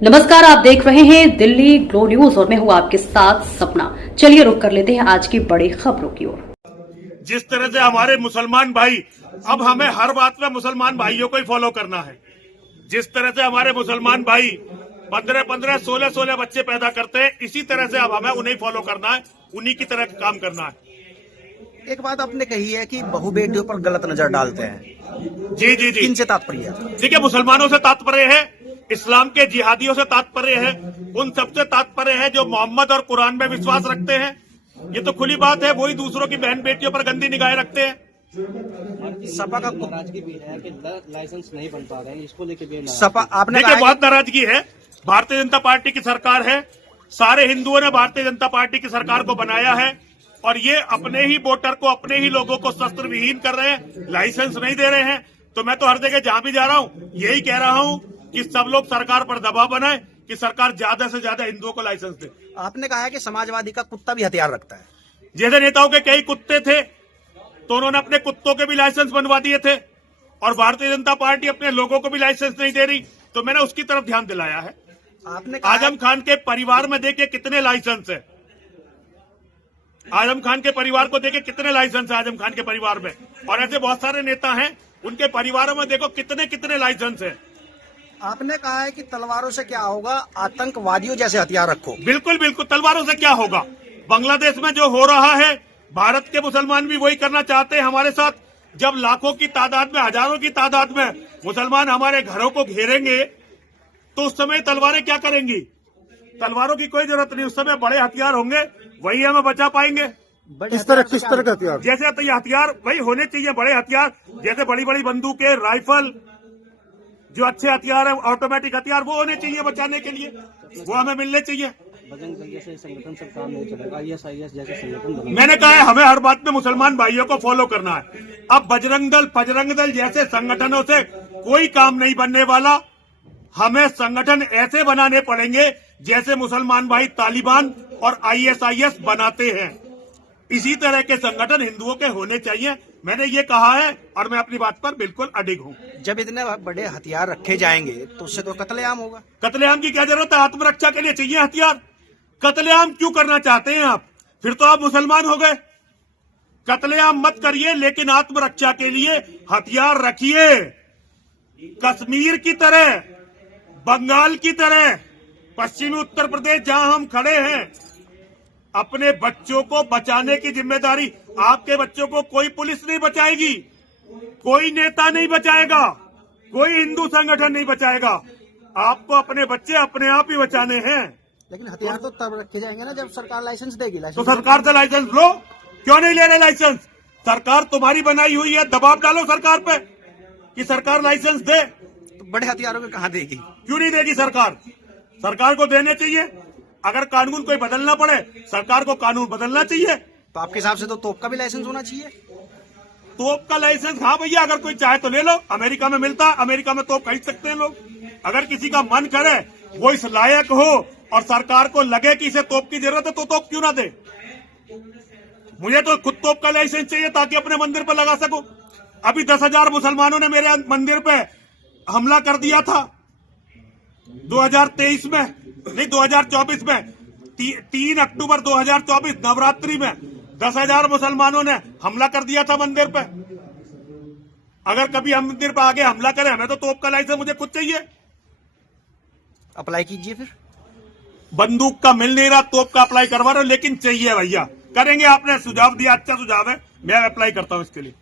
नमस्कार, आप देख रहे हैं दिल्ली ग्लो न्यूज और मैं हूं आपके साथ सपना। चलिए रुक कर लेते हैं आज की बड़ी खबरों की ओर। जिस तरह से हमारे मुसलमान भाई, अब हमें हर बात में मुसलमान भाइयों को ही फॉलो करना है। जिस तरह से हमारे मुसलमान भाई 15-15, 16-16 बच्चे पैदा करते हैं, इसी तरह से अब हमें उन्हें फॉलो करना है, उन्हीं की तरह काम करना है। एक बात आपने कही है कि बहु बेटियों पर गलत नजर डालते हैं। जी जी जी, इनसे तात्पर्य? देखिए, मुसलमानों से तात्पर्य है, इस्लाम के जिहादियों से तात्पर्य है, उन सबसे तात्पर्य है जो मोहम्मद और कुरान में विश्वास रखते हैं। ये तो खुली बात है, वही दूसरों की बहन बेटियों पर गंदी निगाहें रखते हैं। सपा का नाराजगी भी है कि लाइसेंस नहीं बन पा रहे हैं, इसको लेकर भी सपा आपने देखिए, कहा बहुत नाराजगी है। भारतीय जनता पार्टी की सरकार है, सारे हिंदुओं ने भारतीय जनता पार्टी की सरकार को बनाया है और ये अपने ही वोटर को, अपने ही लोगों को शस्त्र विहीन कर रहे हैं, लाइसेंस नहीं दे रहे हैं। तो मैं तो हर जगह जहां भी जा रहा हूं यही कह रहा हूं कि सब लोग सरकार पर दबाव बनाए कि सरकार ज्यादा से ज्यादा हिंदुओं को लाइसेंस दे। आपने कहा है कि समाजवादी का कुत्ता भी हथियार रखता है। जैसे नेताओं के कई कुत्ते थे तो उन्होंने अपने कुत्तों के भी लाइसेंस बनवा दिए थे और भारतीय जनता पार्टी अपने लोगों को भी लाइसेंस नहीं दे रही, तो मैंने उसकी तरफ ध्यान दिलाया है। आपने आजम खान के परिवार में देखिए कितने लाइसेंस है, आजम खान के परिवार को देखिए कितने लाइसेंस है आजम खान के परिवार में, और ऐसे बहुत सारे नेता हैं उनके परिवारों में देखो कितने कितने लाइसेंस है। आपने कहा है कि तलवारों से क्या होगा, आतंकवादियों जैसे हथियार रखो। बिल्कुल बिल्कुल, तलवारों से क्या होगा। बांग्लादेश में जो हो रहा है, भारत के मुसलमान भी वही करना चाहते हैं हमारे साथ। जब लाखों की तादाद में, हजारों की तादाद में मुसलमान हमारे घरों को घेरेंगे तो उस समय तलवारें क्या करेंगी। तलवारों की कोई जरूरत नहीं, उस समय बड़े हथियार होंगे, वही हमें बचा पाएंगे। किस तरह का हथियार? जैसे तो ये हथियार वही होने चाहिए, बड़े हथियार, जैसे बड़ी बड़ी बंदूकें, राइफल, जो अच्छे हथियार है, ऑटोमेटिक हथियार, वो होने चाहिए बचाने के लिए, वो हमें मिलने चाहिए। बजरंग दल जैसे संगठन से काम नहीं चलेगा, ISIS जैसे संगठन बना। मैंने कहा है हमें हर बात में मुसलमान भाइयों को फॉलो करना है। अब बजरंग दल जैसे संगठनों से कोई काम नहीं बनने वाला, हमें संगठन ऐसे बनाने पड़ेंगे जैसे मुसलमान भाई तालिबान और ISIS बनाते हैं। इसी तरह के संगठन हिंदुओं के होने चाहिए, मैंने ये कहा है और मैं अपनी बात पर बिल्कुल अडिग हूँ। जब इतने बड़े हथियार रखे जाएंगे तो उससे तो कत्लेआम होगा। कत्लेआम की क्या जरूरत है, आत्मरक्षा के लिए चाहिए हथियार। कत्लेआम क्यों करना चाहते हैं आप, फिर तो आप मुसलमान हो गए। कत्लेआम मत करिए, लेकिन आत्मरक्षा के लिए हथियार रखिए। कश्मीर की तरह, बंगाल की तरह, पश्चिमी उत्तर प्रदेश जहां हम खड़े हैं, अपने बच्चों को बचाने की जिम्मेदारी, आपके बच्चों को कोई पुलिस नहीं बचाएगी, कोई नेता नहीं बचाएगा, कोई हिंदू संगठन नहीं बचाएगा। आपको अपने बच्चे अपने आप ही बचाने हैं। लेकिन हथियार तो तब रखे जाएंगे ना जब सरकार लाइसेंस देगी। तो सरकार से लाइसेंस लो, क्यों नहीं ले रहे लाइसेंस। सरकार तुम्हारी बनाई हुई है, दबाव डालो सरकार पे कि सरकार लाइसेंस दे। तो बड़े हथियारों में कहाँ देगी? क्यों नहीं देगी सरकार, सरकार को देने चाहिए। अगर कानून कोई बदलना पड़े, सरकार को कानून बदलना चाहिए। तो आपके हिसाब से तो तोप का भी लाइसेंस होना चाहिए। तोप का लाइसेंस, हाँ भैया, अगर कोई चाहे तो ले लो, अमेरिका में मिलता, अमेरिका में तोप खरीद सकते हैं लोग। अगर किसी का मन करे, वो इस लायक हो और सरकार को लगे कि इसे तोप की जरूरत है, तो तोप क्यों ना दे। मुझे तो खुद तोप का लाइसेंस चाहिए ताकि अपने मंदिर पर लगा सकूं। अभी 10,000 मुसलमानों ने मेरे मंदिर पे हमला कर दिया था 2023 में, नहीं 2024 में, 3 अक्टूबर 2024 नवरात्रि में 10,000 मुसलमानों ने हमला कर दिया था मंदिर पे। अगर कभी हम मंदिर पे आगे हमला करें, हमें तो तोप का लाइसेंस मुझे खुद चाहिए। अप्लाई कीजिए फिर। बंदूक का मिल नहीं रहा, तोप का अप्लाई करवा रहे हो, लेकिन चाहिए भैया, करेंगे। आपने सुझाव दिया, अच्छा सुझाव है, मैं अप्लाई करता हूं इसके लिए।